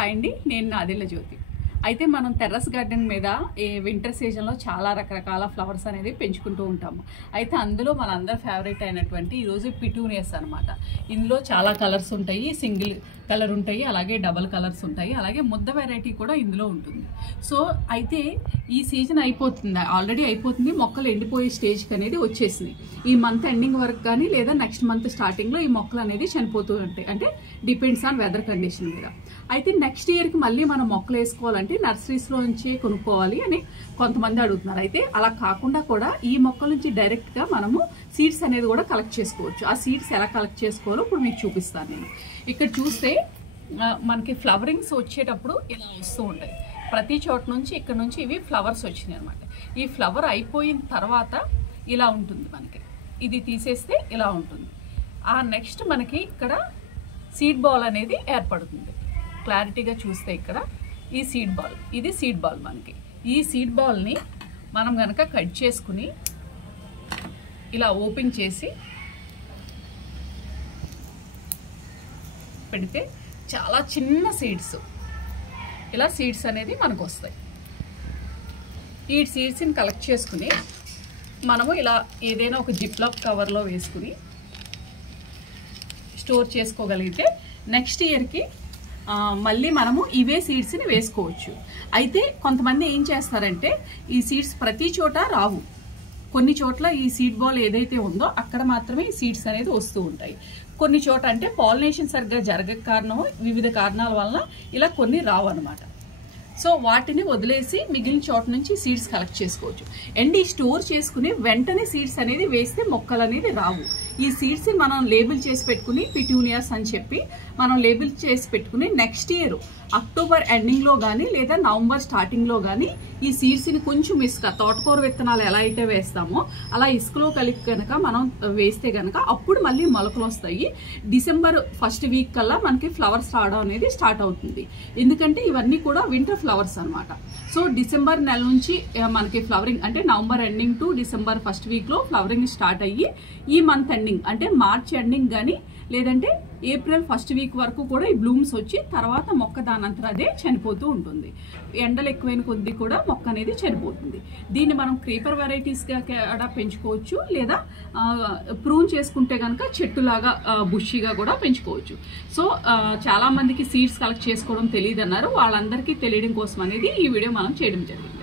Hi అండి, నేను నాదిళ్ళ జ్యోతి. అయితే మనం టెర్రస్ గార్డెన్ మీద ఈ వింటర్ సీజన్లో చాలా రకరకాల ఫ్లవర్స్ అనేది పెంచుకుంటూ ఉంటాము. అయితే అందులో మనందరి ఫేవరెట్ అయినటువంటి ఈరోజు పిటూనియాస్ అనమాట. ఇందులో చాలా కలర్స్ ఉంటాయి, సింగిల్ కలర్ ఉంటాయి, అలాగే డబల్ కలర్స్ ఉంటాయి, అలాగే ముద్ద వెరైటీ కూడా ఇందులో ఉంటుంది. సో అయితే ఈ సీజన్ అయిపోతుంది, ఆల్రెడీ అయిపోతుంది, మొక్కలు ఎండిపోయే స్టేజ్కి అనేది వచ్చేసింది. ఈ మంత్ ఎండింగ్ వరకు కానీ లేదా నెక్స్ట్ మంత్ స్టార్టింగ్లో ఈ మొక్కలు అనేది చనిపోతూ ఉంటాయి, అంటే డిపెండ్స్ ఆన్ వెదర్ కండిషన్ మీద. అయితే నెక్స్ట్ ఇయర్కి మళ్ళీ మనం మొక్కలు వేసుకోవాలంటే నర్సరీస్లో నుంచి కొనుక్కోవాలి అని కొంతమంది అడుగుతున్నారు. అయితే అలా కాకుండా కూడా ఈ మొక్కల నుంచి డైరెక్ట్గా మనము సీడ్స్ అనేది కూడా కలెక్ట్ చేసుకోవచ్చు. ఆ సీడ్స్ ఎలా కలెక్ట్ చేసుకోవాలో ఇప్పుడు మీకు చూపిస్తాను నేను. ఇక్కడ చూస్తే మనకి ఫ్లవరింగ్స్ వచ్చేటప్పుడు ఇలా వస్తూ ఉంటాయి. ప్రతి చోట నుంచి ఇక్కడ నుంచి ఇవి ఫ్లవర్స్ వచ్చినాయి అనమాట. ఈ ఫ్లవర్ అయిపోయిన తర్వాత ఇలా ఉంటుంది మనకి, ఇది తీసేస్తే ఇలా ఉంటుంది. ఆ నెక్స్ట్ మనకి ఇక్కడ సీడ్ బాల్ అనేది ఏర్పడుతుంది. క్లారిటీగా చూస్తే ఇక్కడ ఈ సీడ్ బాల్, ఇది సీడ్ బాల్. మనకి ఈ సీడ్ బాల్ని మనం కనుక కట్ చేసుకుని ఇలా ఓపెన్ చేసి పెడితే చాలా చిన్న సీడ్స్, ఇలా సీడ్స్ అనేది మనకు వస్తాయి. ఈ సీడ్స్ని కలెక్ట్ చేసుకుని మనము ఇలా ఏదైనా ఒక జిప్లాక్ కవర్లో వేసుకుని స్టోర్ చేసుకోగలిగితే నెక్స్ట్ ఇయర్కి మళ్ళీ మనము ఇవే సీడ్స్ని వేసుకోవచ్చు. అయితే కొంతమంది ఏం చేస్తారంటే ఈ సీడ్స్ ప్రతి చోట రావు, కొన్ని చోట్ల ఈ సీడ్ బాల్ ఏదైతే ఉందో అక్కడ మాత్రమే ఈ సీడ్స్ అనేది వస్తూ ఉంటాయి. కొన్ని చోట అంటే పాలినేషన్ సరిగ్గా జరగక కారణం, వివిధ కారణాల వలన ఇలా కొన్ని రావు అనమాట. సో వాటిని వదిలేసి మిగిలిన చోట నుంచి సీడ్స్ కలెక్ట్ చేసుకోవచ్చు. అండ్ ఈ స్టోర్ చేసుకుని వెంటనే సీడ్స్ అనేది వేస్తే మొక్కలు అనేది రావు. ఈ సీడ్స్ని మనం లేబుల్ చేసి పెట్టుకుని పిటూనియాస్ అని చెప్పి మనం లేబుల్ చేసి పెట్టుకుని నెక్స్ట్ ఇయర్ అక్టోబర్ ఎండింగ్లో కానీ లేదా నవంబర్ స్టార్టింగ్లో కానీ ఈ సీడ్స్ని కొంచెం ఇసుక, తోటకూర విత్తనాలు ఎలా అయితే వేస్తామో అలా ఇసుకలో కలిపి కనుక మనం వేస్తే కనుక అప్పుడు మళ్ళీ మొలకలు వస్తాయి. డిసెంబర్ ఫస్ట్ వీక్ కల్లా మనకి ఫ్లవర్స్ రావడం అనేది స్టార్ట్ అవుతుంది. ఎందుకంటే ఇవన్నీ కూడా వింటర్ ఫ్లవర్స్ అనమాట. సో డిసెంబర్ నెల నుంచి మనకి ఫ్లవరింగ్, అంటే November ending to December first వీక్లో ఫ్లవరింగ్ స్టార్ట్ అయ్యి ఈ మంత్ ఎండింగ్ అంటే మార్చ్ ఎండింగ్ కానీ లేదంటే ఏప్రిల్ ఫస్ట్ వీక్ వరకు కూడా ఈ బ్లూమ్స్ వచ్చి తర్వాత మొక్క దానంతరం అదే చనిపోతూ ఉంటుంది. ఎండలు ఎక్కువైన కొద్దీ కూడా మొక్క అనేది చనిపోతుంది. దీన్ని మనం క్రీపర్ వెరైటీస్గా కూడా పెంచుకోవచ్చు, లేదా ప్రూన్ చేసుకుంటే కనుక చెట్టులాగా బుషిగా కూడా పెంచుకోవచ్చు. సో చాలా మందికి సీడ్స్ కలెక్ట్ చేసుకోవడం తెలియదు అన్నారు, వాళ్ళందరికీ తెలియడం కోసం అనేది ఈ వీడియో మనం చేయడం జరిగింది.